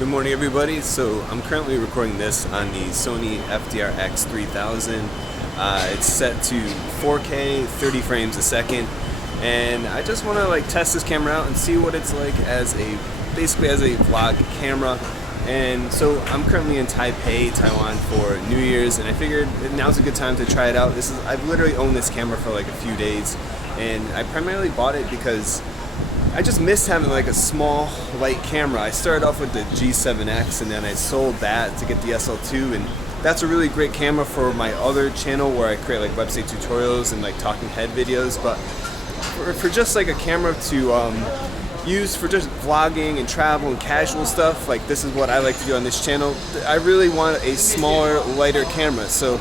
Good morning, everybody. So I'm currently recording this on the Sony FDR X3000. It's set to 4K, 30 frames a second, and I just want to test this camera out and see what it's like as basically as a vlog camera. And so I'm currently in Taipei, Taiwan for New Year's, and I figured now's a good time to try it out. I've literally owned this camera for a few days, and I primarily bought it because I just missed having a small light camera. I started off with the G7X and then I sold that to get the SL2, and that's a really great camera for my other channel where I create website tutorials and talking head videos. But for just a camera to use for just vlogging and travel and casual stuff, this is what I like to do on this channel. I really want a smaller, lighter camera, so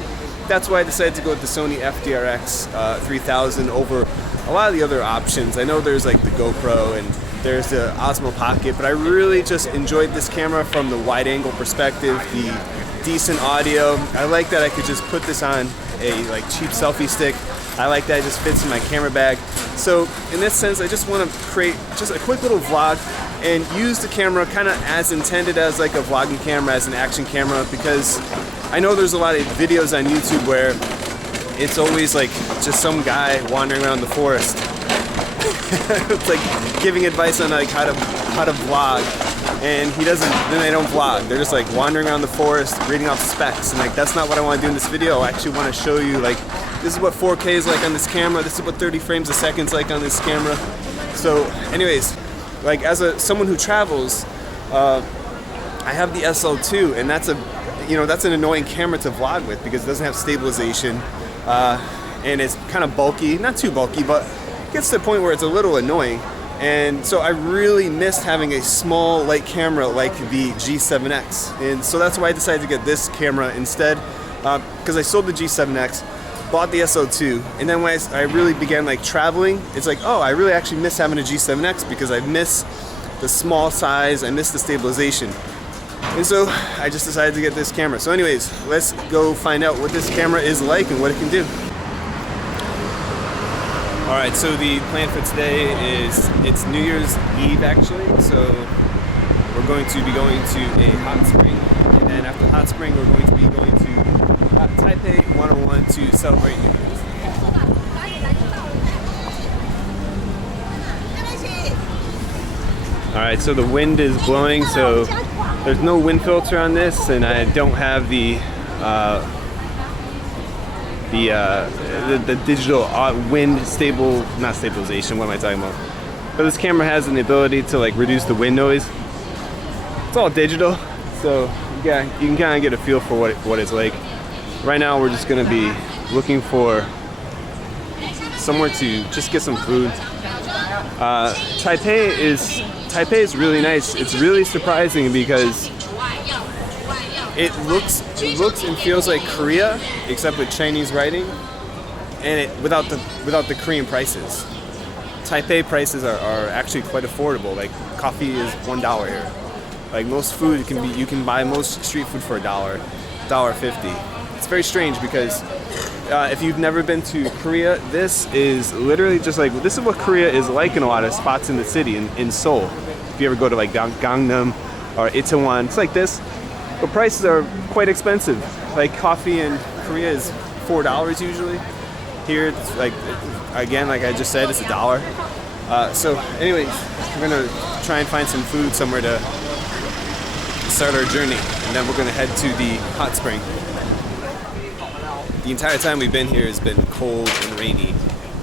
that's why I decided to go with the Sony FDR X3000 over a lot of the other options. I know there's the GoPro and there's the Osmo Pocket, but I really just enjoyed this camera from the wide angle perspective, the decent audio. I like that I could just put this on a cheap selfie stick. I like that it just fits in my camera bag. So in this sense, I just want to create just a quick little vlog and use the camera kind of as intended as a vlogging camera, as an action camera, because I know there's a lot of videos on YouTube where it's always just some guy wandering around the forest. It's giving advice on how to vlog, and then they don't vlog. They're just wandering around the forest, reading off specs, and that's not what I want to do in this video. I actually want to show you this is what 4K is on this camera. This is what 30 frames a second is on this camera. So anyways, as someone who travels, I have the SL2, and that's an annoying camera to vlog with because it doesn't have stabilization, and it's kind of bulky, not too bulky, but it gets to the point where it's a little annoying. And so I really missed having a small light camera like the G7X, and so that's why I decided to get this camera instead, because I sold the G7X, bought the SL2, and then when I really began traveling, it's oh, I really actually miss having a G7X because I miss the small size, I miss the stabilization. And so I just decided to get this camera. So anyways, let's go find out what this camera is like and what it can do. Alright, so the plan for today is, it's New Year's Eve actually, so we're going to be going to a hot spring, and then after hot spring we're going to be going to Taipei 101 to celebrate New Year's. Alright, so the wind is blowing, so there's no wind filter on this, and I don't have the digital wind not stabilization, what am I talking about? But this camera has an ability to reduce the wind noise. It's all digital, so yeah, you can kind of get a feel for what it's like. Right now we're just going to be looking for somewhere to just get some food. Taipei is really nice. It's really surprising because it looks and feels like Korea, except with Chinese writing, and without the Korean prices. Taipei prices are actually quite affordable. Coffee is $1 here. Most food you can buy most street food for $1, $1.50. It's very strange because if you've never been to Korea, this is literally just this is what Korea is like in a lot of spots in the city, in Seoul. If you ever go to Gangnam or Itaewon, it's like this. The prices are quite expensive. Coffee in Korea is $4 usually. Here it's again, like I just said, it's $1. So anyways, we're gonna try and find some food somewhere to start our journey, and then we're gonna head to the hot spring. The entire time we've been here has been cold and rainy.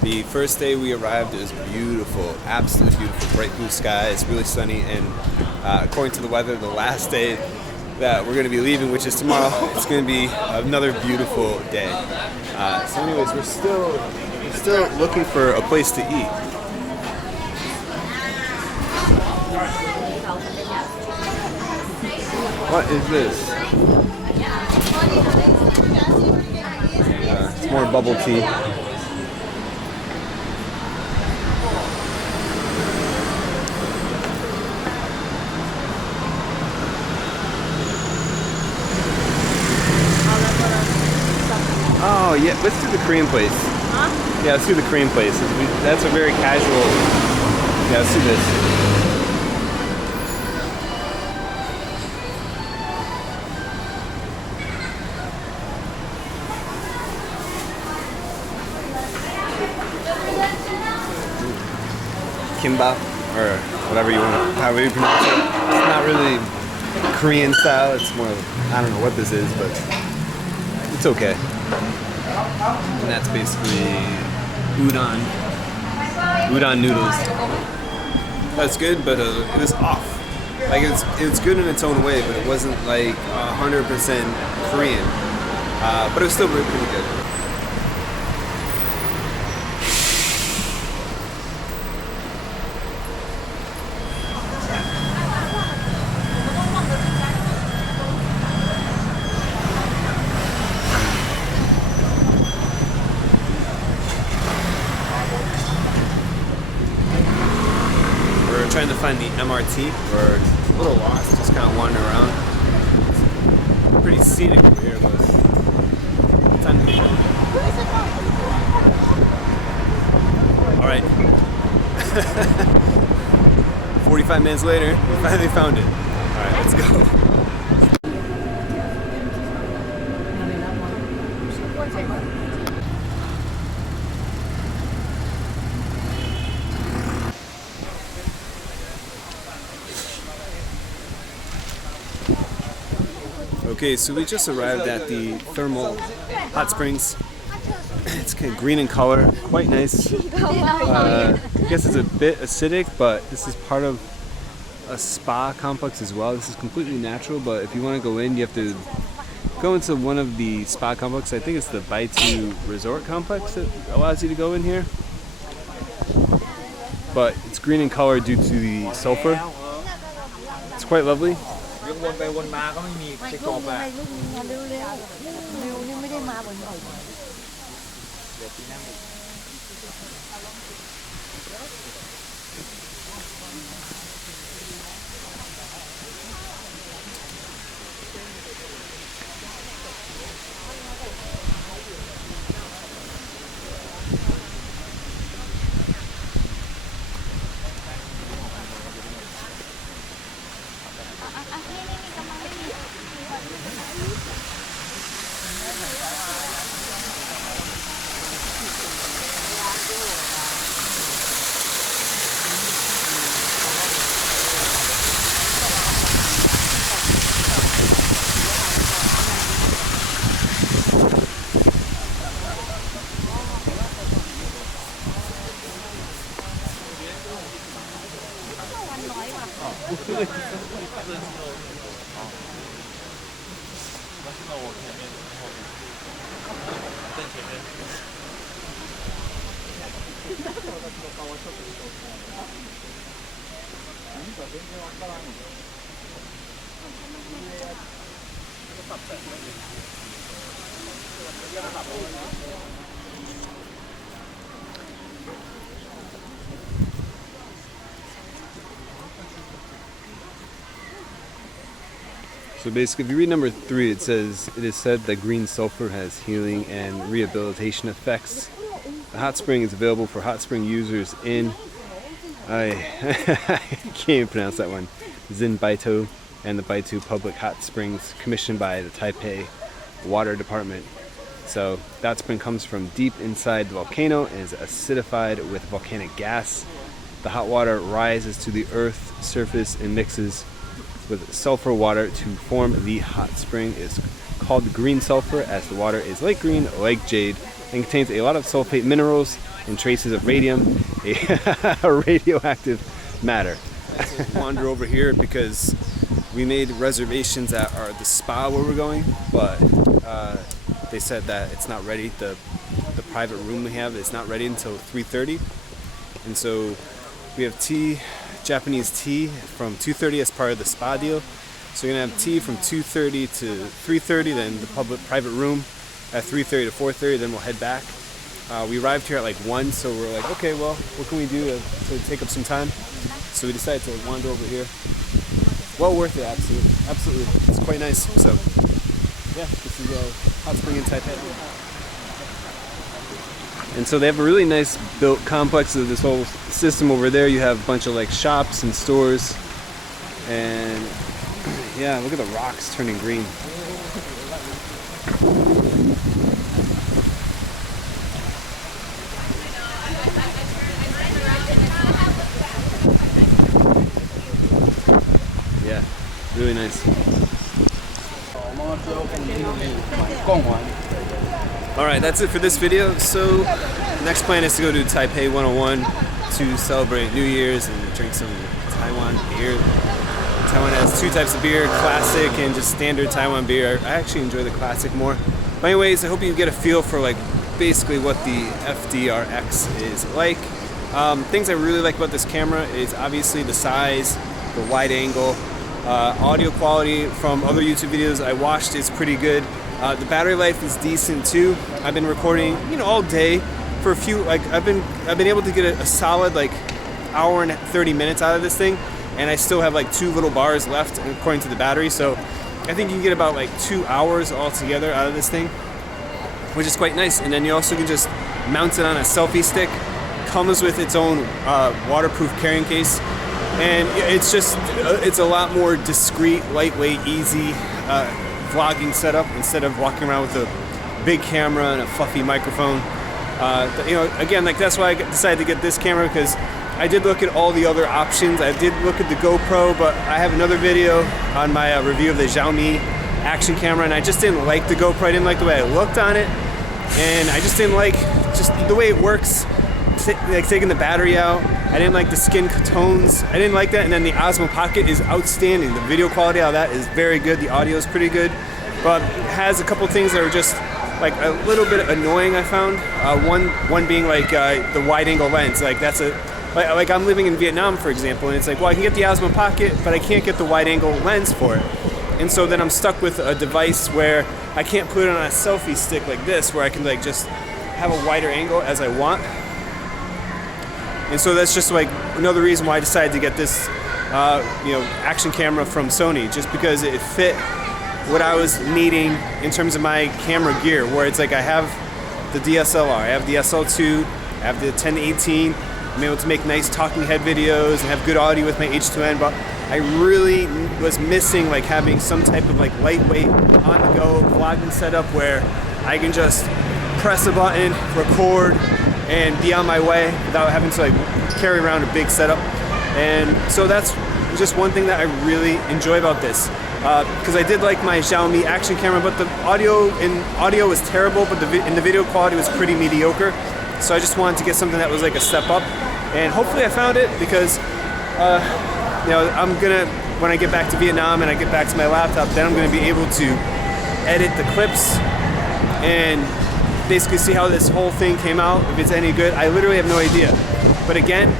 The first day we arrived, it was beautiful, absolutely beautiful, bright blue skies, really sunny, and according to the weather, the last day that we're going to be leaving, which is tomorrow, it's going to be another beautiful day. So anyways, we're still looking for a place to eat. What is this? It's more bubble tea. Oh yeah, let's do the Korean place. Huh? Yeah, let's do the Korean place. That's a very casual. Yeah, let's do this. kimbap, or whatever you want to, however you pronounce it. It's not really Korean style. It's more, I don't know what this is, but it's okay. And that's basically udon noodles. That's good, but it was off. Like it was good in its own way, but it wasn't like 100% Korean. But it was still pretty good. Trying to find the MRT. We're a little lost, just kind of wandering around. It's pretty scenic over here, but time to go. All right. 45 minutes later, we finally found it. All right, let's go. Okay, so we just arrived at the thermal hot springs. It's kind of green in color, quite nice. I guess it's a bit acidic, but this is part of a spa complex as well. This is completely natural, but if you want to go in, you have to go into one of the spa complexes. I think it's the Baitu Resort Complex that allows you to go in here. But it's green in color due to the sulfur. It's quite lovely. วนไปวนมาก็ไม่มีไส้กรอกอ่ะ So basically, if you read number 3, it says, it is said that green sulfur has healing and rehabilitation effects. The hot spring is available for hot spring users in, I can't even pronounce that one, Baitu and the Baitu Public Hot Springs, commissioned by the Taipei Water Department. So that spring comes from deep inside the volcano and is acidified with volcanic gas. The hot water rises to the earth's surface and mixes with sulfur water to form the hot spring. Is called green sulfur as the water is light green like jade and contains a lot of sulfate minerals and traces of radium, a radioactive matter. Let's wander over here because we made reservations at the spa where we're going, but they said that it's not ready. The private room we have is not ready until 3:30, and so we have tea, Japanese tea from 2:30 as part of the spa deal. So you're gonna have tea from 2:30 to 3:30, then the private room at 3:30 to 4:30, then we'll head back. We arrived here at like 1, so we're like, okay, well, what can we do to take up some time? So we decided to wander over here. Well worth it, absolutely. It's quite nice. So yeah, this is a hot spring in Taipei. And so they have a really nice built complex of this whole system over there. You have a bunch of like shops and stores, and yeah, look at the rocks turning green. Really nice. Alright, that's it for this video. So next plan is to go to Taipei 101 to celebrate New Year's and drink some Taiwan beer. Taiwan has two types of beer, classic and just standard Taiwan beer. I actually enjoy the classic more. But anyways, I hope you get a feel for like basically what the FDR X is like. Things I really like about this camera is obviously the size, the wide angle, audio quality from other YouTube videos I watched is pretty good. The battery life is decent too. I've been recording, all day for a few. Like I've been able to get a solid like hour and 30 minutes out of this thing, and I still have like 2 little bars left according to the battery. So I think you can get about like 2 hours altogether out of this thing, which is quite nice. And then you also can just mount it on a selfie stick. Comes with its own waterproof carrying case, and it's a lot more discreet, lightweight, easy vlogging setup instead of walking around with a big camera and a fluffy microphone. Again, like that's why I decided to get this camera, because I did look at all the other options. I did look at the GoPro, but I have another video on my review of the Xiaomi action camera, and I just didn't like the GoPro. I didn't like the way I looked on it, and I just didn't like just the way it works. Like taking the battery out, I didn't like the skin tones, I didn't like that. And then the Osmo Pocket is outstanding. The video quality of that is very good, the audio is pretty good, but it has a couple things that are just like a little bit annoying, I found. One being like the wide angle lens. Like that's like I'm living in Vietnam, for example, and it's like, well, I can get the Osmo Pocket, but I can't get the wide angle lens for it. And so then I'm stuck with a device where I can't put it on a selfie stick like this, where I can like just have a wider angle as I want. And so that's just like another reason why I decided to get this action camera from Sony, just because it fit what I was needing in terms of my camera gear, where it's like I have the DSLR, I have the SL2, I have the 10-18, I'm able to make nice talking head videos and have good audio with my H2N, but I really was missing like having some type of like lightweight on-the-go vlogging setup where I can just press a button, record, and be on my way without having to like carry around a big setup. And so that's just one thing that I really enjoy about this, because I did like my Xiaomi action camera, but the audio was terrible, but the video quality was pretty mediocre. So I just wanted to get something that was like a step up, and hopefully I found it, because I'm gonna, when I get back to Vietnam and I get back to my laptop, then I'm gonna be able to edit the clips and basically see how this whole thing came out, if it's any good. I literally have no idea. But again,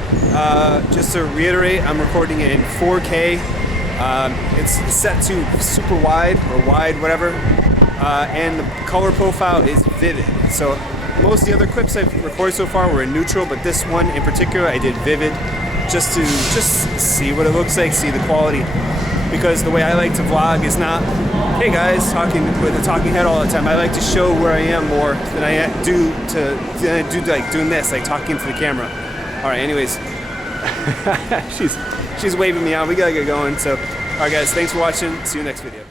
just to reiterate, I'm recording it in 4K. It's set to super wide, or wide, whatever. And the color profile is vivid. So most of the other clips I've recorded so far were in neutral, but this one in particular I did vivid, just to see what it looks like, see the quality. Because the way I like to vlog is not, hey guys, talking with a talking head all the time. I like to show where I am more than I do like doing this, like talking to the camera. All right, anyways, she's waving me out. We gotta get going. So, all right guys, thanks for watching. See you next video.